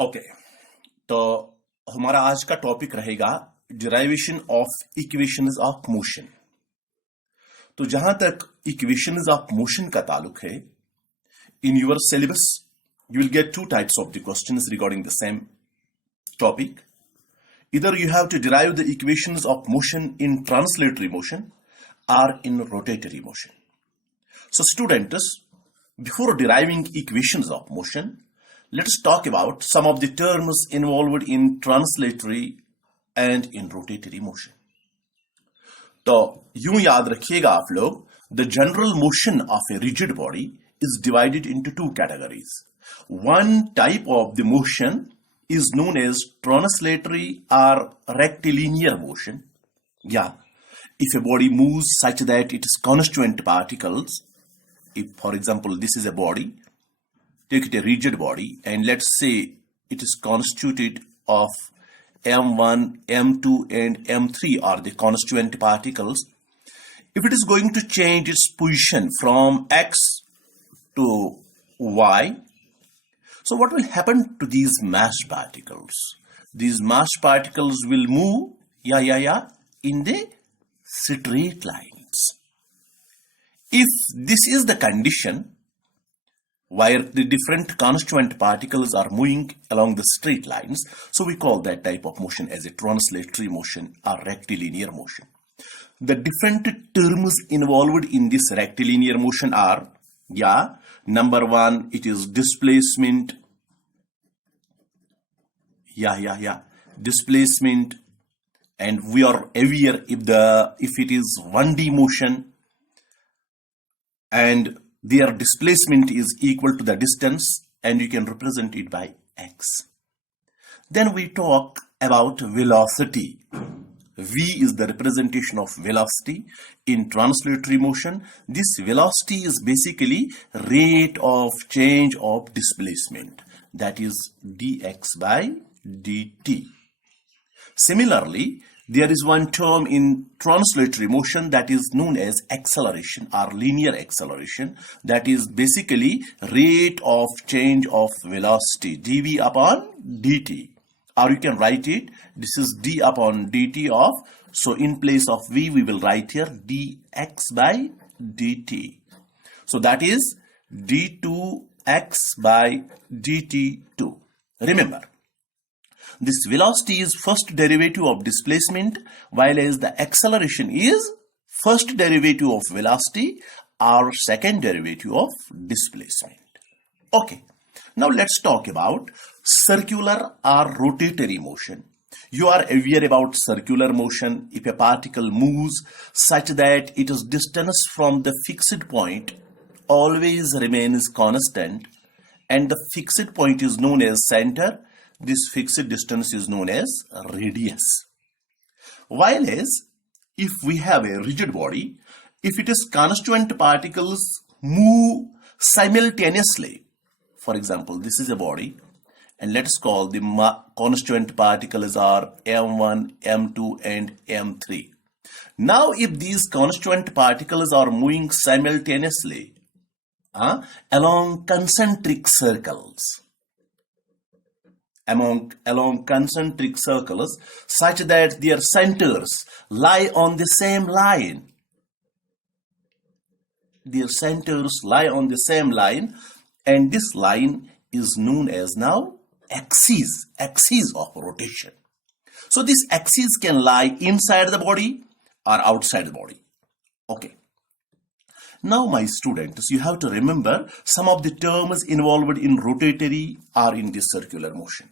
Okay तो हमारा आज का टॉपिक रहेगा derivation of equations of motion. तो जहां तक इक्वेशंस ऑफ मोशन का ताल्लुक है, in your syllabus you will get two types of the questions regarding the same topic. Either you have to derive the equations of motion in translatory motion or in rotatory motion. So students, before deriving equations of motion, let's talk about some of the terms involved in translatory and in rotatory motion. तो यूं याद रखिएगा आप लोग, the general motion of a rigid body is divided into two categories. One type of the motion is known as translatory or rectilinear motion. Yeah, if a body moves such that its constituent particles, if for example this is a body, take it a rigid body, and let's say it is constituted of M1, M2 and M3 are the constituent particles. If it is going to change its position from X to Y, so what will happen to these mass particles? These mass particles will move, in the straight lines. If this is the condition where the different constituent particles are moving along the straight lines, so we call that type of motion as a translatory motion or rectilinear motion. The different terms involved in this rectilinear motion are, number one, it is displacement. Displacement, and we are aware if it is 1D motion and their displacement is equal to the distance, and you can represent it by x. Then we talk about velocity. V is the representation of velocity in translatory motion. This velocity is basically rate of change of displacement, that is dx by dt. Similarly, there is one term in translatory motion that is known as acceleration or linear acceleration, that is basically rate of change of velocity, dv upon dt. Or you can write it, this is d upon dt of, so in place of v we will write here dx by dt. So that is d2x by dt2. Remember, this velocity is first derivative of displacement, while as the acceleration is first derivative of velocity or second derivative of displacement. Okay, now let's talk about circular or rotatory motion. You are aware about circular motion. If a particle moves such that its distance from the fixed point always remains constant, and the fixed point is known as center, this fixed distance is known as radius. While as if we have a rigid body, if its constituent particles move simultaneously, for example, this is a body, and let's call the constituent particles are M1, M2 and M3. Now if these constituent particles are moving simultaneously along concentric circles, along concentric circles such that their centers lie on the same line. Their centers lie on the same line, and this line is known as now axis of rotation. So this axis can lie inside the body or outside the body. Okay. Now my students, you have to remember some of the terms involved in rotatory or in this circular motion.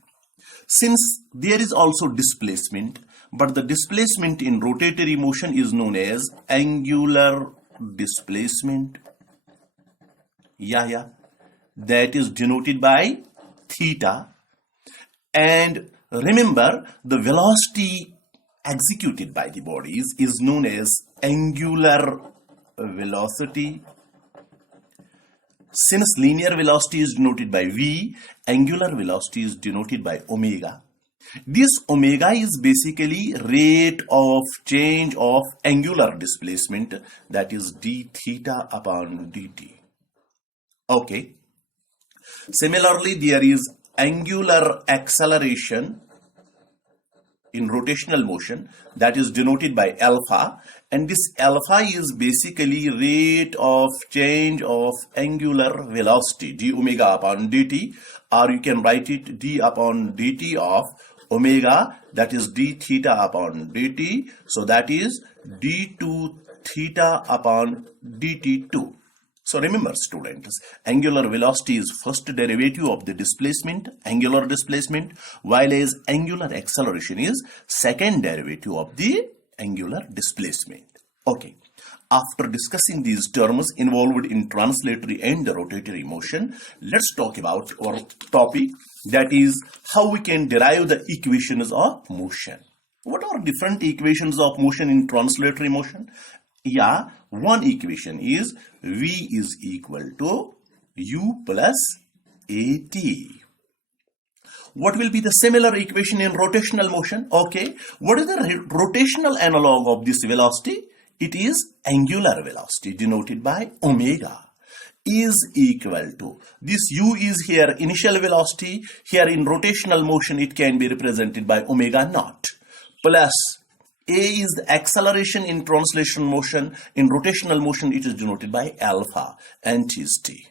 Since there is also displacement, but the displacement in rotatory motion is known as angular displacement. That is denoted by theta. And remember, the velocity executed by the bodies is known as angular velocity. Since linear velocity is denoted by v, angular velocity is denoted by omega. This omega is basically rate of change of angular displacement, that is d theta upon dt. Okay. Similarly, there is angular acceleration in rotational motion, that is denoted by alpha, and this alpha is basically rate of change of angular velocity, d omega upon dt, or you can write it d upon dt of omega, that is d theta upon dt, so that is d2 theta upon dt2. So remember students, angular velocity is first derivative of the displacement, angular displacement, while as angular acceleration is second derivative of the angular displacement. Okay, after discussing these terms involved in translatory and rotatory motion, let's talk about our topic, that is how we can derive the equations of motion. What are different equations of motion in translatory motion? Yeah, one equation is V is equal to U plus AT. What will be the similar equation in rotational motion? Okay, what is the rotational analog of this velocity? It is angular velocity denoted by omega, is equal to, this U is here initial velocity, here in rotational motion it can be represented by omega naught, plus A is the acceleration in translation motion. In rotational motion, it is denoted by alpha, and T is T.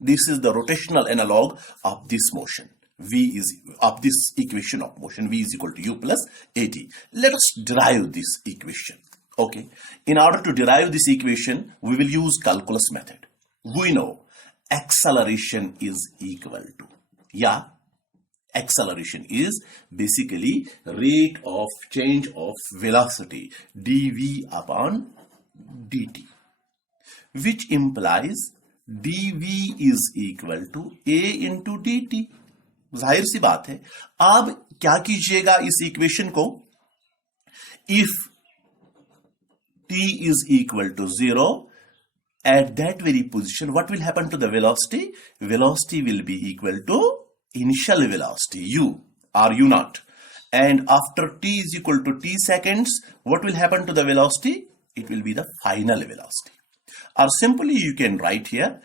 This is the rotational analog of this motion. V is of this equation of motion. V is equal to U plus AT. Let us derive this equation. Okay. In order to derive this equation, we will use calculus method. We know acceleration is equal to, yeah, acceleration is basically rate of change of velocity, dv upon dt, which implies dv is equal to a into dt. जाहिर सी बात है. अब क्या कीजिएगा इस equation को, if t is equal to 0, at that very position what will happen to the velocity? Velocity will be equal to initial velocity u or u naught, and after t is equal to t seconds, what will happen to the velocity? It will be the final velocity. Or simply you can write here,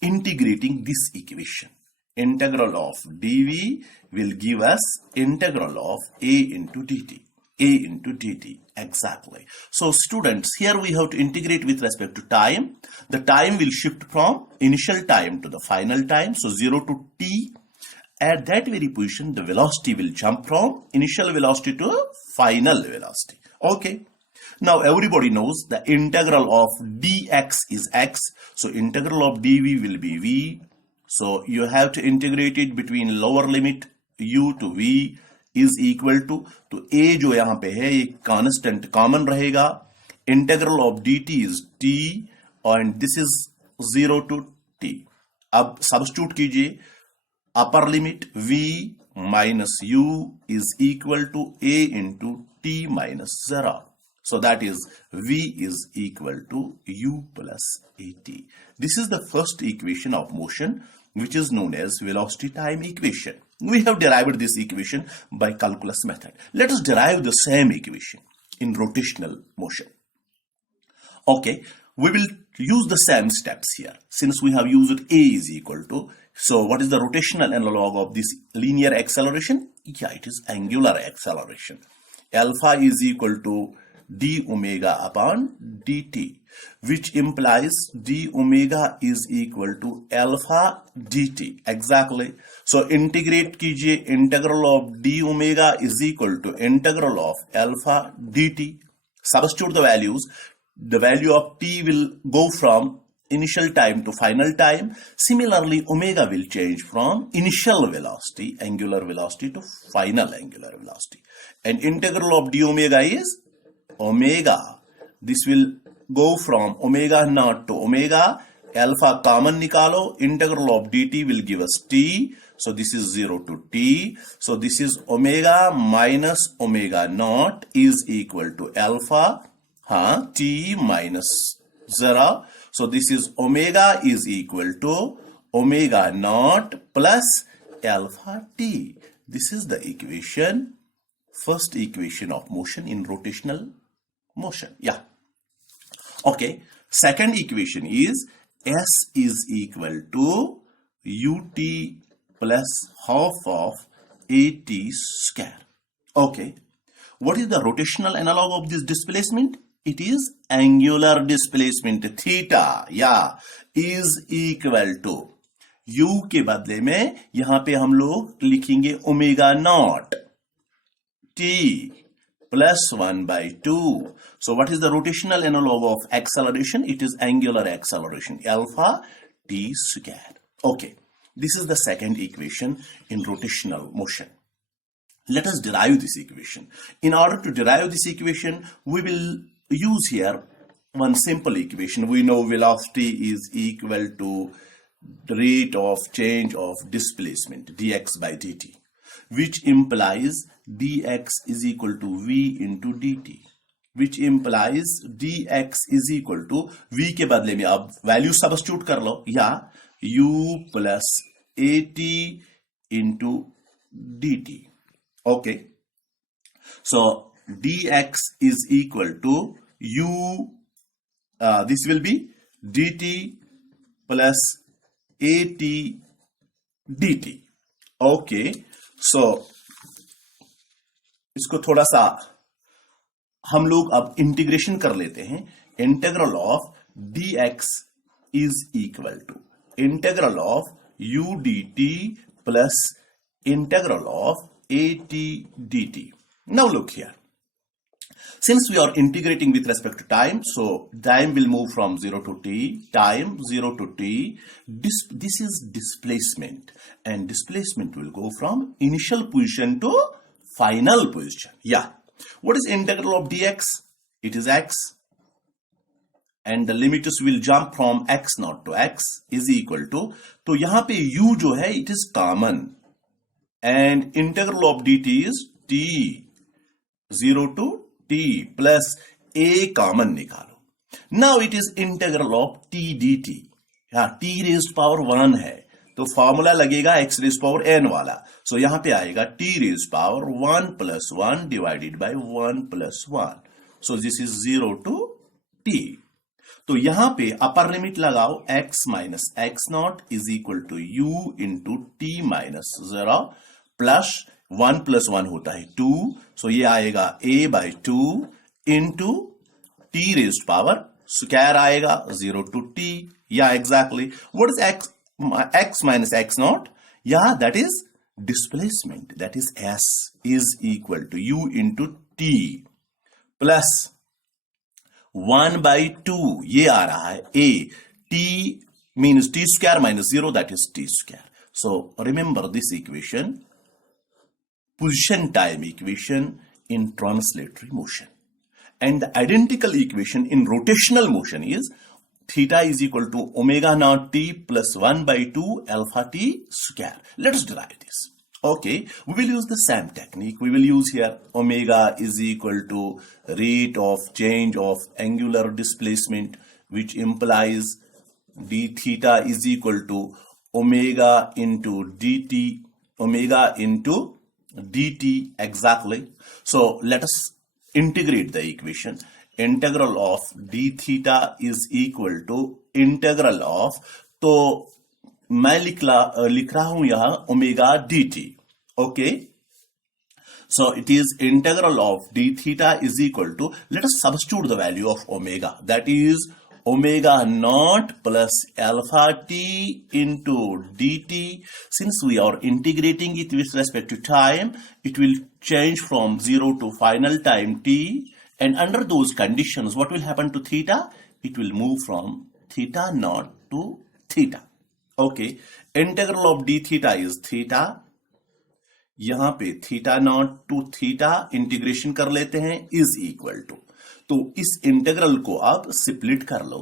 integrating this equation, integral of dv will give us integral of a into dt. A into dt, exactly. So students, here we have to integrate with respect to time. The time will shift from initial time to the final time, so 0 to t. At that very position, the velocity will jump from initial velocity to final velocity. Okay. Now everybody knows the integral of dx is x. So integral of dv will be v. So you have to integrate it between lower limit u to v is equal to a जो यहाँ पे है एक constant common रहेगा. Integral of dt is t and this is 0 to t. अब substitute कीजिए. Upper limit v minus u is equal to a into t minus 0. So that is v is equal to u plus at. This is the first equation of motion, which is known as velocity time equation. We have derived this equation by calculus method. Let us derive the same equation in rotational motion. Okay, we will use the same steps here. Since we have used a is equal to, so what is the rotational analog of this linear acceleration? Yeah, it is angular acceleration. Alpha is equal to d omega upon dt, which implies d omega is equal to alpha dt. Exactly. So integrate कीजिए, integral of d omega is equal to integral of alpha dt. Substitute the values. The value of t will go from initial time to final time. Similarly, omega will change from initial velocity, angular velocity, to final angular velocity. And integral of d omega is omega. This will go from omega naught to omega. Alpha common nikalo. Integral of dt will give us t. So this is 0 to t. So this is omega minus omega naught is equal to alpha t minus 0. So this is omega is equal to omega naught plus alpha t. This is the equation, first equation of motion in rotational motion. Yeah. Okay. Second equation is S is equal to ut plus half of at square. Okay, what is the rotational analog of this displacement? It is angular displacement. Theta, yeah, is equal to u के बदले में यहां पे हम लोग लिखेंगे omega naught t plus 1 by 2. So what is the rotational analog of acceleration? It is angular acceleration, alpha t square. Okay, this is the second equation in rotational motion. Let us derive this equation. In order to derive this equation, we will use here one simple equation. We know velocity is equal to the rate of change of displacement, dx by dt, which implies dx is equal to v into dt, which implies dx is equal to v के बदले में अब value substitute कर लो, या u plus at into dt. Okay, so dx is equal to u, this will be dt plus at dt. Okay, so इसको थोड़ा सा हम लोग अब इंटीग्रेशन कर लेते हैं. Integral of dx is equal to integral of u dt plus integral of at dt. Now look here. Since we are integrating with respect to time, so time will move from 0 to t, time 0 to t. This is displacement, and displacement will go from initial position to final position. Yeah. What is integral of dx? It is x, and the limits will jump from x naught to x is equal to, तो यहां पे u जो है it is common, and integral of dt is t 0 to t plus a common निकालो. Now it is integral of t dt. यहाँ t raised power 1 है, तो formula लगेगा x raised power n वाला. सो यहां पे आएगा t raised power 1 plus 1 divided by 1 plus 1. So this is 0 to t. तो यहां पे अपर लिमिट लगाओ, x minus x not is equal to u into t minus 0 plus 1 plus 1 होता है 2. सो ये आएगा a by 2 into t raised power square आएगा 0 to t. या exactly what is x minus x naught? Yeah, that is displacement. That is s is equal to u into t plus 1 by 2. ये आ रहा है a. t means t square minus 0, that is t square. So remember this equation, position time equation in translatory motion, and the identical equation in rotational motion is theta is equal to omega naught t plus 1 by 2 alpha t square. Let us derive this. Okay, we will use the same technique. We will use here omega is equal to rate of change of angular displacement, which implies d theta is equal to omega into dt, omega into dt exactly. So let us integrate the equation. Integral of d theta is equal to integral of, तो मैं लिख रहा हूं यहां omega dt. Okay, so it is integral of d theta is equal to, let us substitute the value of omega, that is omega naught plus alpha t into dt. Since we are integrating it with respect to time, it will change from 0 to final time t. And under those conditions, what will happen to theta? It will move from theta naught to theta. Okay, integral of d theta is theta. यहां पे theta naught to theta integration कर लेते हैं is equal to, तो इस integral को आप split कर लो,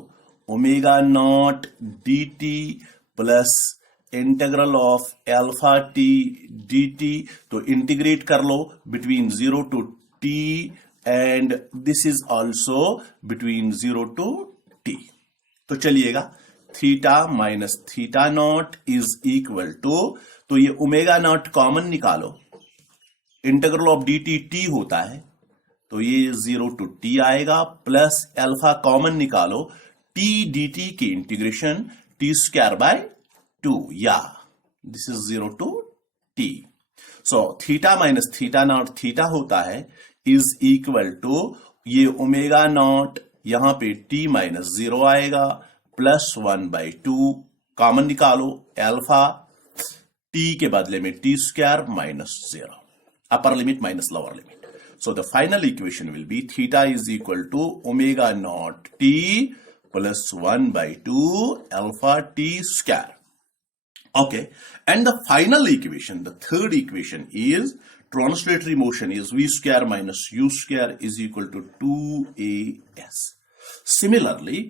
omega not dt plus integral of alpha t dt. तो इंटीग्रेट कर लो between 0 to t, and this is also between 0 to t. तो चलिएगा, theta minus theta not is equal to, तो ये ओमेगा नॉट कॉमन निकालो, इंटीग्रल ऑफ dt t होता है, तो ये 0 टू t आएगा, प्लस अल्फा कॉमन निकालो, t dt की इंटीग्रेशन t स्क्वायर बाय 2. या this is 0 to t. So theta minus theta not theta होता है इज इक्वल टू ये ओमेगा नॉट, यहां पे t माइनस 0 आएगा, प्लस 1/2 कॉमन निकालो, अल्फा t के बदले में t square minus 0, upper limit minus lower limit. So the final equation will be theta is equal to omega naught t plus 1/2 alpha t square. Okay, and the final equation, the third equation is translatory motion is v square minus u square is equal to 2as. Similarly,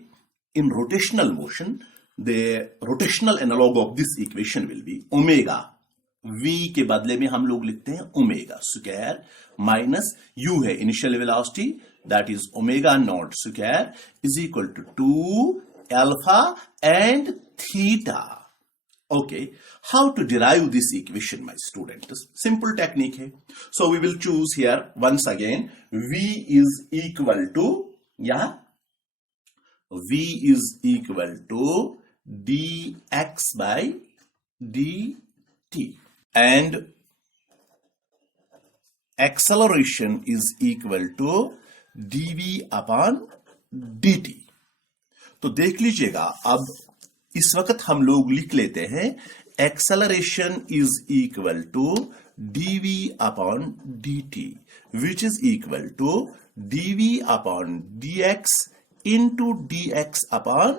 in rotational motion, the rotational analog of this equation will be omega. v के बदले में हम लोग लिखते हैं omega square minus u है initial velocity, that is omega not square is equal to 2 alpha and theta. Okay, how to derive this equation, my students? Simple technique है. So we will choose here once again v is equal to v is equal to dx by dt and acceleration is equal to dv upon dt. तो देख लीजिएगा, अब इस वक्त हम लोग लिख लेते हैं acceleration is equal to dv upon dt which is equal to dv upon dx into dx upon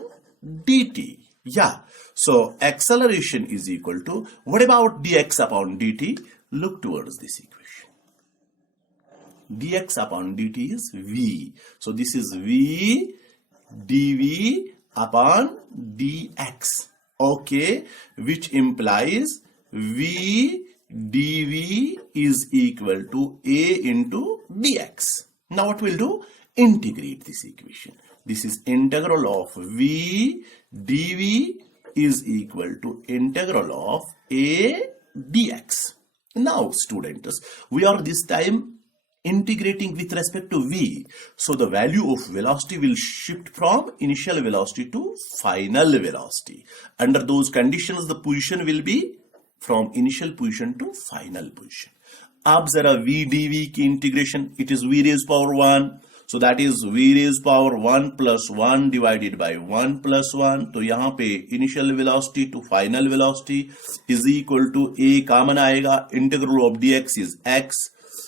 dt. Yeah, so acceleration is equal to, what about dx upon dt? Look towards this equation. Dx upon dt is v. So this is v dv upon dx. Okay, which implies v dv is equal to a into dx. Now what we'll do? Integrate this equation. This is integral of v dv is equal to integral of a dx. Now students, we are this time integrating with respect to v. So the value of velocity will shift from initial velocity to final velocity. Under those conditions, the position will be from initial position to final position. अब जरा v dv की integration, it is v raised power 1. So that is v raised power 1 plus 1 divided by 1 plus 1. तो यहाँ पे initial velocity to final velocity is equal to a common आएगा. Integral of dx is x.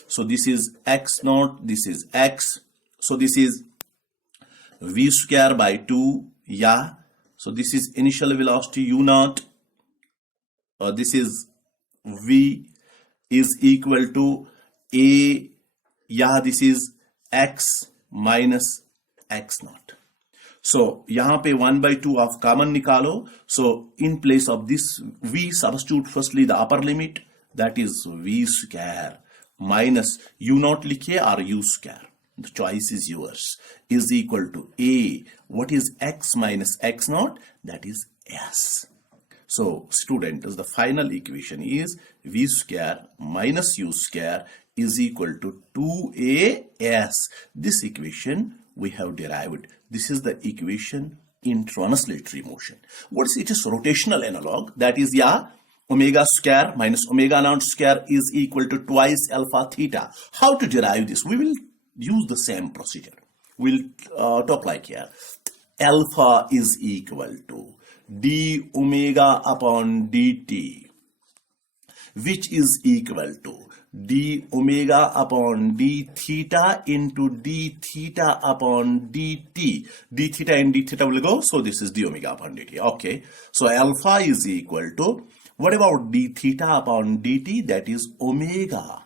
So this is x naught, this is x. So this is v square by 2. Yeah. So this is initial velocity u naught. This is v is equal to a. Yeah, this is x minus x naught. So यहाँ पे 1/2 of common निकालो. So in place of this v, substitute firstly the upper limit, that is v square minus u naught लिखिए or u square, the choice is yours, is equal to a. What is x minus x naught? That is s. So students, the final equation is v square minus u square is equal to 2as. This equation we have derived. This is the equation in translatory motion. What is it? Is rotational analog. That is, omega square minus omega naught square is equal to twice alpha theta. How to derive this? We will use the same procedure. We'll talk like here. Alpha is equal to d omega upon dt, which is equal to d omega upon d theta into d theta upon dt. D theta and d theta will go, so this is d omega upon dt. Okay, so alpha is equal to, what about d theta upon dt? That is omega.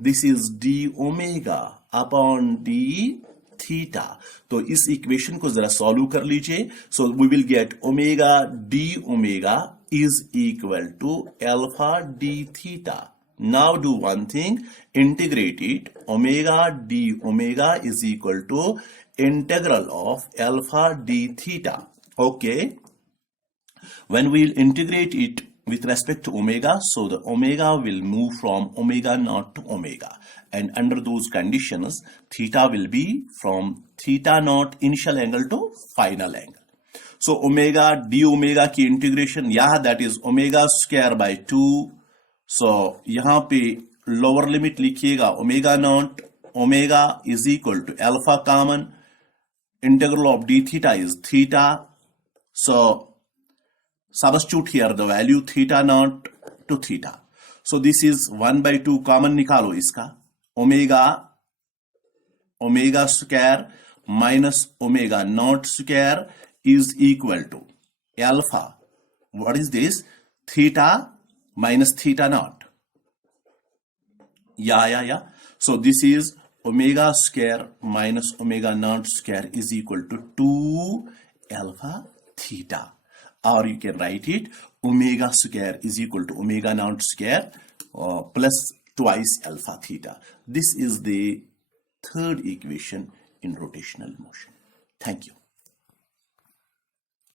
This is d omega upon d theta. तो इस equation को जरा solve कर लीजिए. So we will get omega d omega is equal to alpha d theta. Now do one thing, integrate it. Omega d omega is equal to integral of alpha d theta. Okay, when we integrate it with respect to omega, so the omega will move from omega naught to omega, and under those conditions theta will be from theta naught initial angle to final angle. So omega d omega की integration यहाँ that is omega square by 2. So यहाँ पे lower limit लिखिएगा omega not, omega is equal to alpha common, integral of d theta is theta. So substitute here the value theta naught to theta. So this is 1 by 2 common निकालो इसका, omega omega square minus omega not square is equal to alpha. What is this? Theta minus theta naught. Yeah. So this is omega square minus omega naught square is equal to 2 alpha theta. Or you can write it omega square is equal to omega naught square plus twice alpha theta. This is the third equation in rotational motion. Thank you.